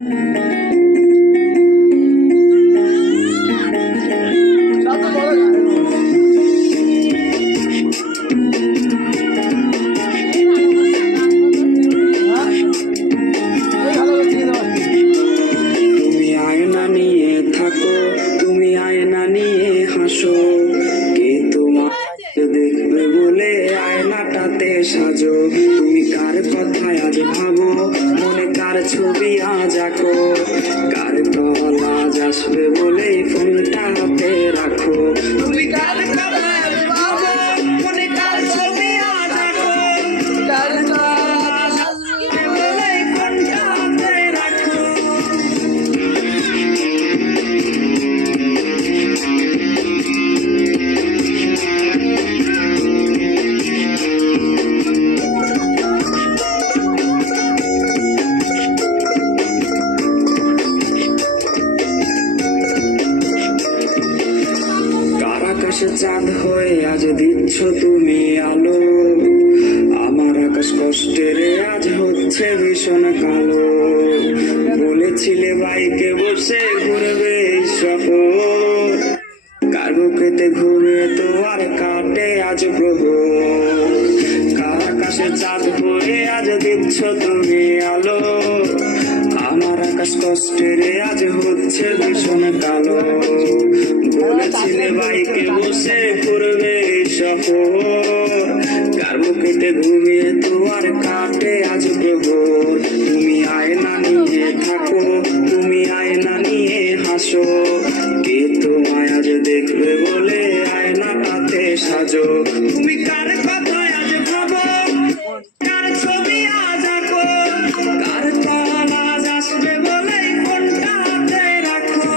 আয়না নিয়ে থাকো, তুমি আয়না নিয়ে হাসো, কে তোমার দেখবে বলে আয়নাটাতে সাজো। তুমি কার কথায় আজ ভাবো, মনে কার ছবি আজ আঁকো, কার কল আজ আসবে বলে ফোনটা হাতে রাখো। তুমি কার কথায় আজ ভাবো, মনে কার ছবি আজ আঁকো, কার কল আজ আসবে বলে ফোনটা হাতে রাখো। আকাশে চাঁদ হয়ে আজ দিচ্ছ তুমি আলো, আমার আকাশ কষ্টের আজ হচ্ছে ভীষণ কালো। বলেছিলে বাইকে বসে ঘুরবে এই শহর, কার বুকেতে ঘুরে তো আর কাটে আজ প্রহর। কার আকাশে চাঁদ হয়ে আজ দিচ্ছ তুমি আলো, আমার আকাশ কষ্টের আজ হচ্ছে ভীষণ কালো। বলেছিলে বাইকে বসে ঘুরবে শহর, কার বুকেতে ঘুমিয়ে তোমার কাটে আজ প্রহর। তুমি আয়না নিয়ে থাকো, তুমি আয়না নিয়ে হাসো, কে তোমায় আজ দেখবে বলে আয়নাটাতে সাজো। তুমি কার কথায় আজ ভাবো, কার ছবি আজ আঁকো, কার কল আজ আসবে বলে ফোনটা হাতে রাখো।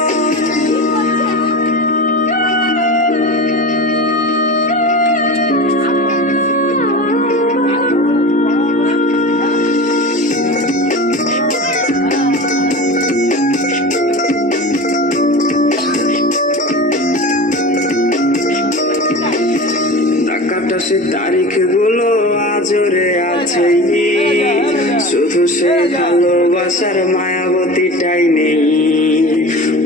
ডাকাটা সে তারিখ গুলো আজরে আছে, শুধু সে ভালোবাসার মায়াবতীটাই নেই।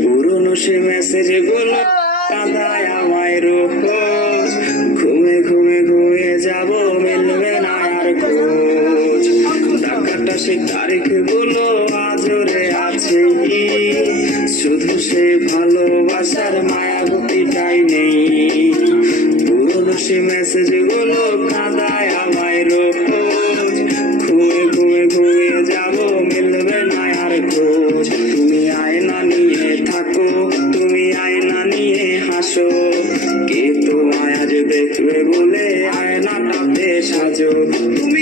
পুরনো সে মেসেজ গুলো কাঁদায় আমায় রোজ, ঘুমে ঘুমে ঘুমিয়ে যাব মিলবে না আর খোঁজ। ডাকাটা সে তারিখ গুলো আজরে আছে, শুধু সে ভালোবাসার মায়াবতীটাই নেই। পুরনো সে মেসেজ গুলো কাঁদায় আমায় রোজ, ঘুমে ঘুমে ঘুমিয়ে যাব মিলবে না আর খোঁজ। তুমি আয়না নিয়ে থাকো, তুমি আয়না নিয়ে হাসো, কে তোমায় আজ দেখবে বলে আয়নাটাতে সাজো। তুমি